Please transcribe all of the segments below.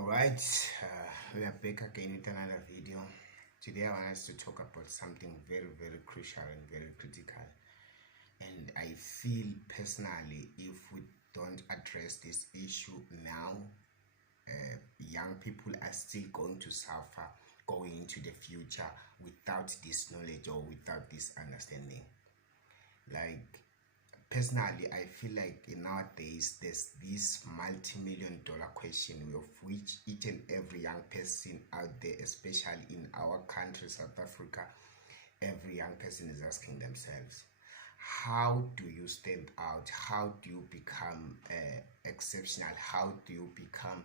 Alright, we are back again with another video. Today I want us to talk about something very crucial and very critical. And I feel personally, if we don't address this issue now, young people are still going to suffer going into the future without this knowledge or without this understanding. Like, personally, I feel like in nowadays there's this multi-million dollar question of which each and every young person out there, especially in our country, South Africa, every young person is asking themselves, how do you stand out? How do you become exceptional? How do you become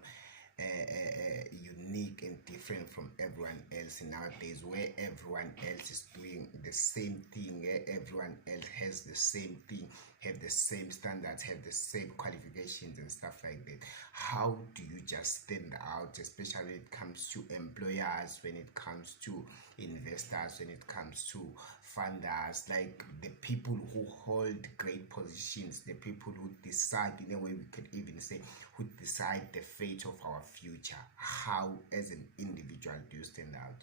unique and different from everyone else nowadays, where everyone else is doing the same thing, where everyone else has the same thing, have the same standards, have the same qualifications and stuff like that? How do you just stand out, especially when it comes to employers, when it comes to investors, when it comes to funders, like the people who hold great positions, the people who decide, in a way we could even say, who decide the fate of our future? How, as an individual, do you stand out?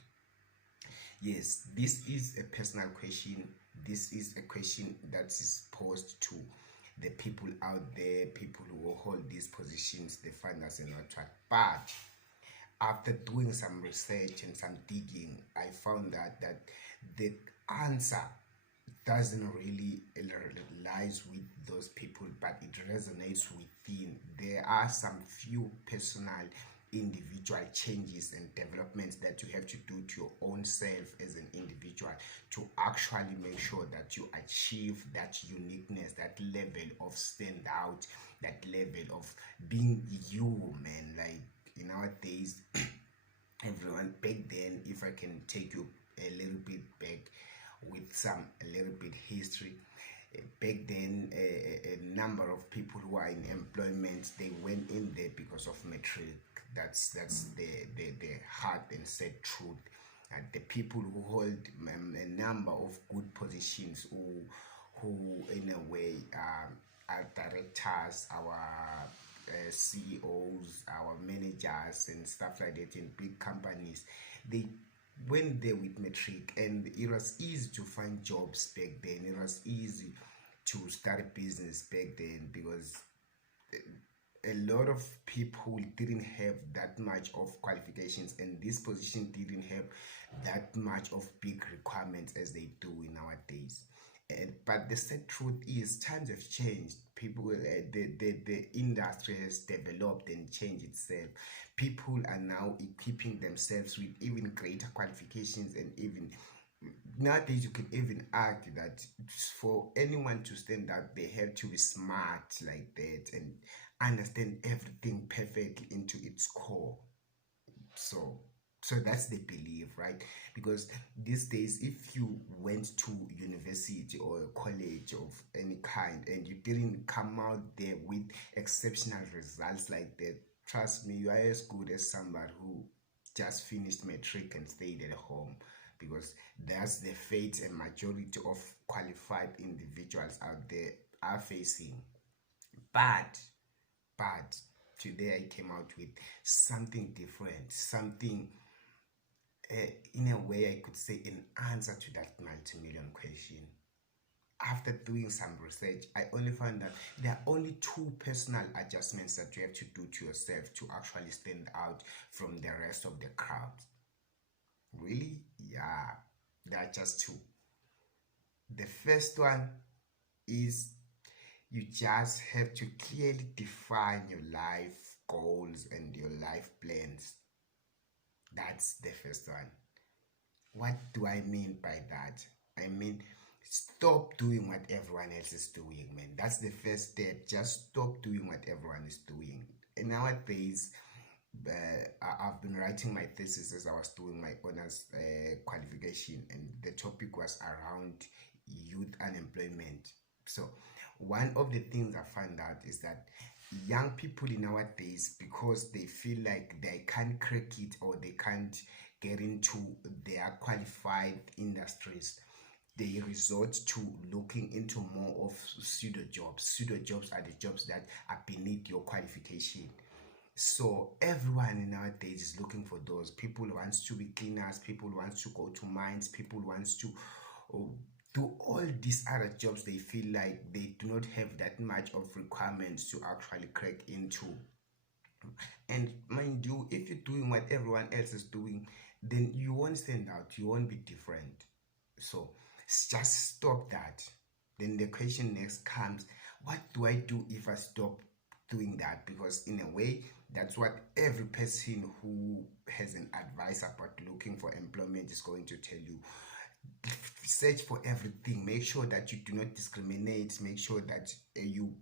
Yes, this is a personal question. This is a question that is posed to the people out there, people who hold these positions, the funders and what. But after doing some research and some digging, I found that the answer doesn't really lies with those people, but it resonates within. There are some few personal individual changes and developments that you have to do to your own self as an individual to actually make sure that you achieve that uniqueness, that level of stand out, that level of being you, man. Like, in our days, everyone back then, if I can take you a little bit back with a little bit history, back then a number of people who are in employment, they went in there because of metric. That's the hard and sad truth. The people who hold a number of good positions, who in a way are directors, our CEOs, our managers and stuff like that in big companies, they went there with metric, and it was easy to find jobs back then. It was easy to start a business back then because a lot of people didn't have that much of qualifications, and this position didn't have that much of big requirements as they do in nowadays. But the sad truth is, times have changed. People, the industry has developed and changed itself. People are now equipping themselves with even greater qualifications, and even nowadays you can even argue that for anyone to stand out, they have to be smart like that and understand everything perfectly into its core. So that's the belief, right? Because these days, if you went to university or a college of any kind and you didn't come out there with exceptional results like that, trust me, you are as good as somebody who just finished matric and stayed at home, because that's the fate a majority of qualified individuals out there are facing. But today I came out with something different, something in a way I could say an answer to that multi-million question. After doing some research, I only found that there are only two personal adjustments that you have to do to yourself to actually stand out from the rest of the crowd. Really? Yeah, there are just two. The first one is you just have to clearly define your life goals and your life plans. That's the first one. What do I mean by that? I mean, stop doing what everyone else is doing, man. That's the first step. Just stop doing what everyone is doing. And nowadays, I've been writing my thesis as I was doing my honors qualification, and the topic was around youth unemployment. So one of the things I found out is that young people in nowadays, because they feel like they can't crack it or they can't get into their qualified industries, they resort to looking into more of pseudo jobs. Pseudo jobs are the jobs that are beneath your qualification. So everyone nowadays is looking for those. People wants to be cleaners, people wants to go to mines, people wants to oh, do all these other jobs they feel like they do not have that much of requirements to actually crack into. And mind you, if you're doing what everyone else is doing, then you won't stand out, you won't be different. So just stop that. Then the question next comes, what do I do if I stop doing that? Because in a way, that's what every person who has an advice about looking for employment is going to tell you. Search for everything, make sure that you do not discriminate, make sure that you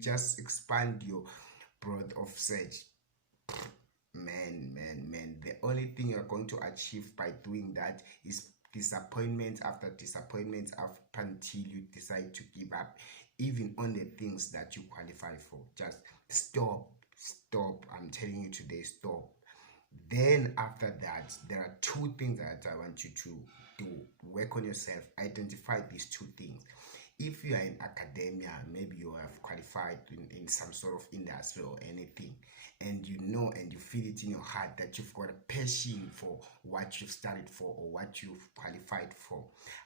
just expand your broad of search. Man, the only thing you're going to achieve by doing that is disappointment after disappointment up until you decide to give up even on the things that you qualify for. Just stop. I'm telling you today, stop. Then after that, there are two things that I want you to do. Work on yourself, identify these two things. If you are in academia, maybe you have qualified in some sort of industry or anything, and you know and you feel it in your heart that you've got a passion for what you've studied for or what you've qualified for,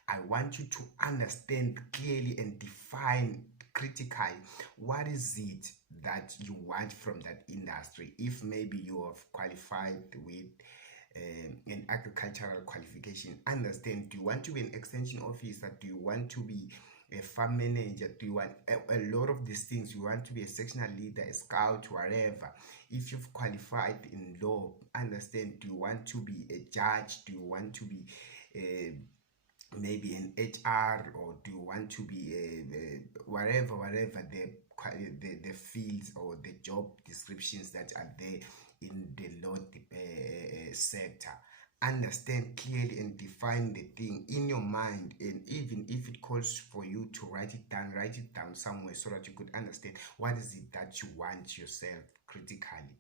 I want you to understand clearly and define critically what is it that you want from that industry. If maybe you have qualified with an agricultural qualification, understand, do you want to be an extension officer, do you want to be a farm manager, do you want a lot of these things, you want to be a sectional leader, a scout, whatever. If you've qualified in law, understand, do you want to be a judge, do you want to be maybe an HR, or do you want to be whatever the fields or the job descriptions that are there in the law sector. Understand clearly and define the thing in your mind, and even if it calls for you to write it down somewhere so that you could understand what is it that you want yourself critically.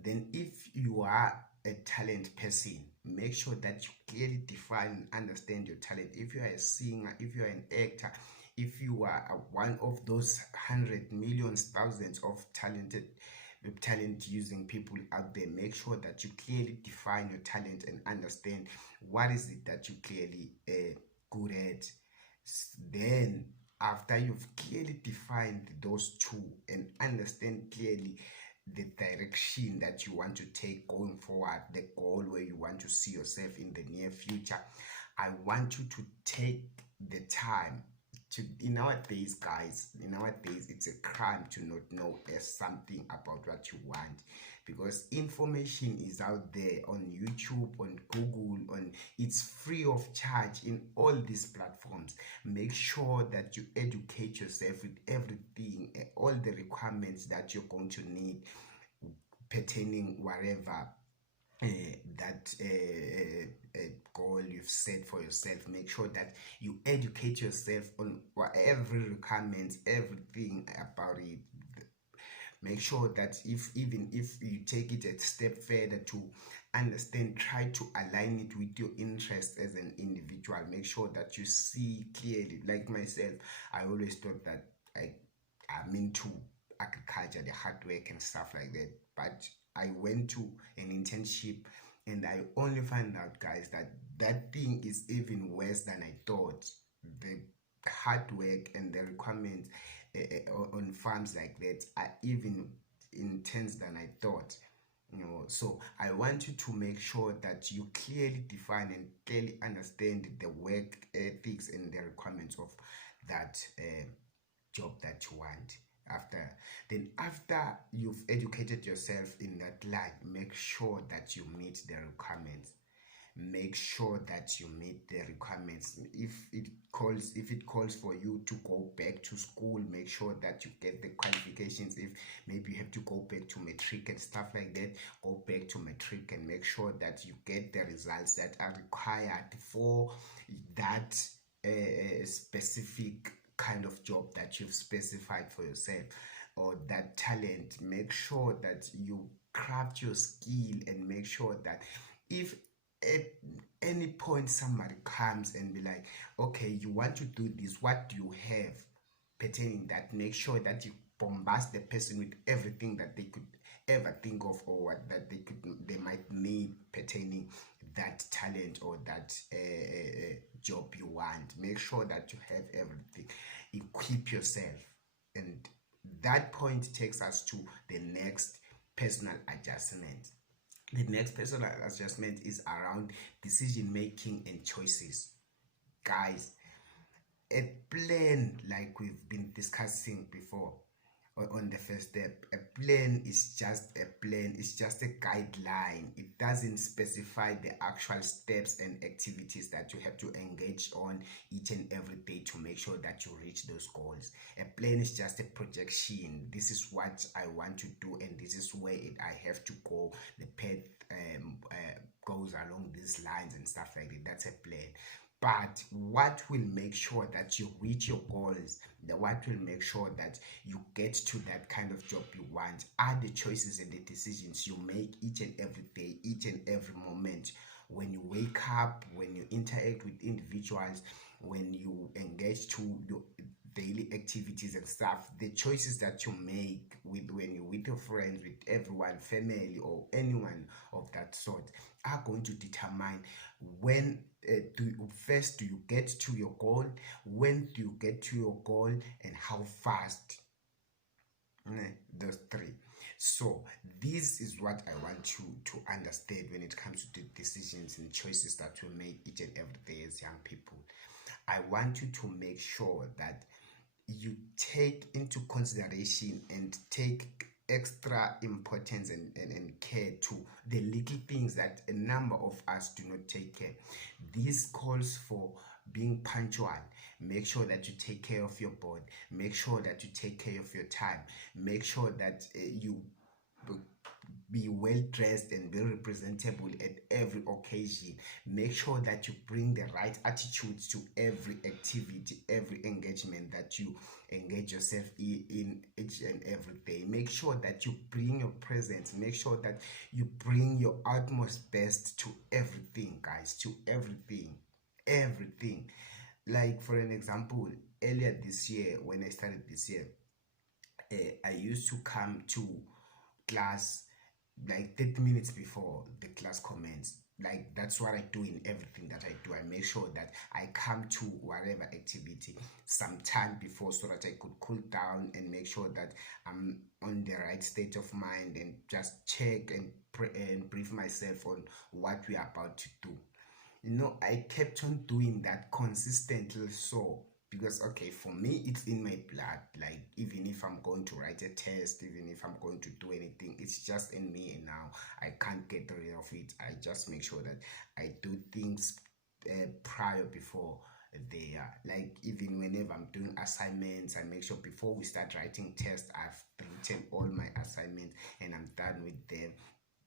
Then if you are a talent person, make sure that you clearly define and understand your talent. If you are a singer, if you are an actor, if you are one of those 100 millions, thousands of talent using people out there, make sure that you clearly define your talent and understand what is it that you clearly good at. Then after you've clearly defined those two and understand clearly the direction that you want to take going forward, the goal where you want to see yourself in the near future, I want you to take the time to, in our days, guys, it's a crime to not know something about what you want, because information is out there on YouTube, on Google, it's free of charge in all these platforms. Make sure that you educate yourself with everything, all the requirements that you're going to need pertaining whatever that goal you've set for yourself. Make sure that you educate yourself on every requirement, everything about it. Make sure that even if you take it a step further to understand, try to align it with your interest as an individual. Make sure that you see clearly. Like myself, I always thought that I'm into agriculture, the hard work and stuff like that, but I went to an internship and I only found out, guys, that that thing is even worse than I thought. The hard work and the requirements on farms like that are even intense than I thought. So I want you to make sure that you clearly define and clearly understand the work ethics and the requirements of that job that you want. After you've educated yourself in that line, make sure that you meet the requirements. Make sure that you meet the requirements. If it calls for you to go back to school, make sure that you get the qualifications. If maybe you have to go back to matric and stuff like that, go back to matric and make sure that you get the results that are required for that specific kind of job that you've specified for yourself, or that talent. Make sure that you craft your skill and make sure that if at any point somebody comes and be like, okay, you want to do this, what do you have pertaining that, make sure that you bombast the person with everything that they could ever think of, or what that they might need pertaining that talent or that job you want. Make sure that you have everything. Equip yourself. And that point takes us to the next personal adjustment. The next personal adjustment is around decision making and choices. Guys, a plan, like we've been discussing before on the first step, a plan is just a plan, it's just a guideline. It doesn't specify the actual steps and activities that you have to engage on each and every day to make sure that you reach those goals. A plan is just a projection. This is what I want to do, and this is where I have to go. The path goes along these lines and stuff like that. That's a plan. But what will make sure that you reach your goals, what will make sure that you get to that kind of job you want, are the choices and the decisions you make each and every day, each and every moment. When you wake up, when you interact with individuals, when you engage to your daily activities and stuff, the choices that you make when you're with your friends, with everyone, family, or anyone of that sort, are going to determine when do you get to your goal, when do you get to your goal, and how fast. Those three. So this is what I want you to understand when it comes to the decisions and choices that we make each and every day as young people. I want you to make sure that you take into consideration and take extra importance and care to the little things that a number of us do not take care. This calls for being punctual. Make sure that you take care of your body. Make sure that you take care of your time. Make sure that you be well dressed and very presentable at every occasion. Make sure that you bring the right attitudes to every activity, every engagement that you engage yourself in each and every day. Make sure that you bring your presence. Make sure that you bring your utmost best to everything, guys, to everything. Like, for an example, earlier this year, when I started this year, I used to come to class like 30 minutes before the class commences. Like, that's what I do in everything that I do. I make sure that I come to whatever activity some time before, so that I could cool down and make sure that I'm on the right state of mind, and just check and brief myself on what we are about to do. I kept on doing that consistently, so because, okay, for me, it's in my blood. Like, even if I'm going to write a test, even if I'm going to do anything, it's just in me, and now I can't get rid of it. I just make sure that I do things prior, before they are, like, even whenever I'm doing assignments, I make sure before we start writing tests, I've written all my assignments and I'm done with them.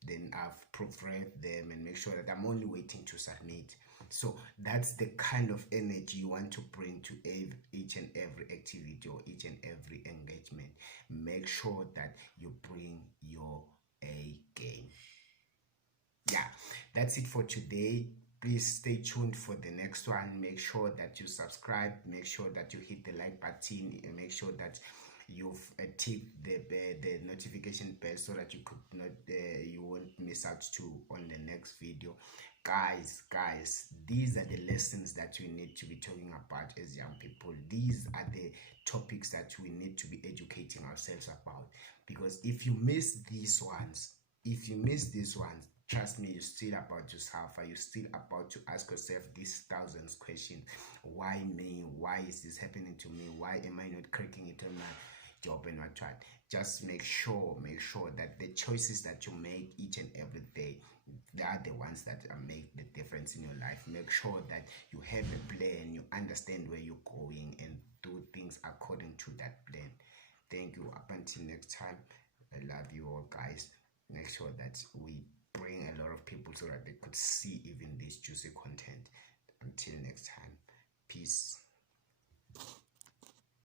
Then I've proofread them and make sure that I'm only waiting to submit. So that's the kind of energy you want to bring to each and every activity or each and every engagement. Make sure that you bring your A game. Yeah, that's it for today. Please stay tuned for the next one. Make sure that you subscribe. Make sure that you hit the like button, and make sure that you've ticked the notification bell, so that you could not you won't miss out on the next video. Guys, these are the lessons that we need to be talking about as young people. These are the topics that we need to be educating ourselves about, because if you miss these ones, trust me, you're still about to suffer. You're still about to ask yourself these thousands questions. Why me? Why is this happening to me? Why am I not cracking it on my job and what? Just make sure that the choices that you make each and every day, they are the ones that make the difference in your life. Make sure that you have a plan, you understand where you're going, and do things according to that plan. Thank you. Up until next time, I love you all, guys. Make sure that we bring a lot of people so that they could see even this juicy content. Until next time, peace.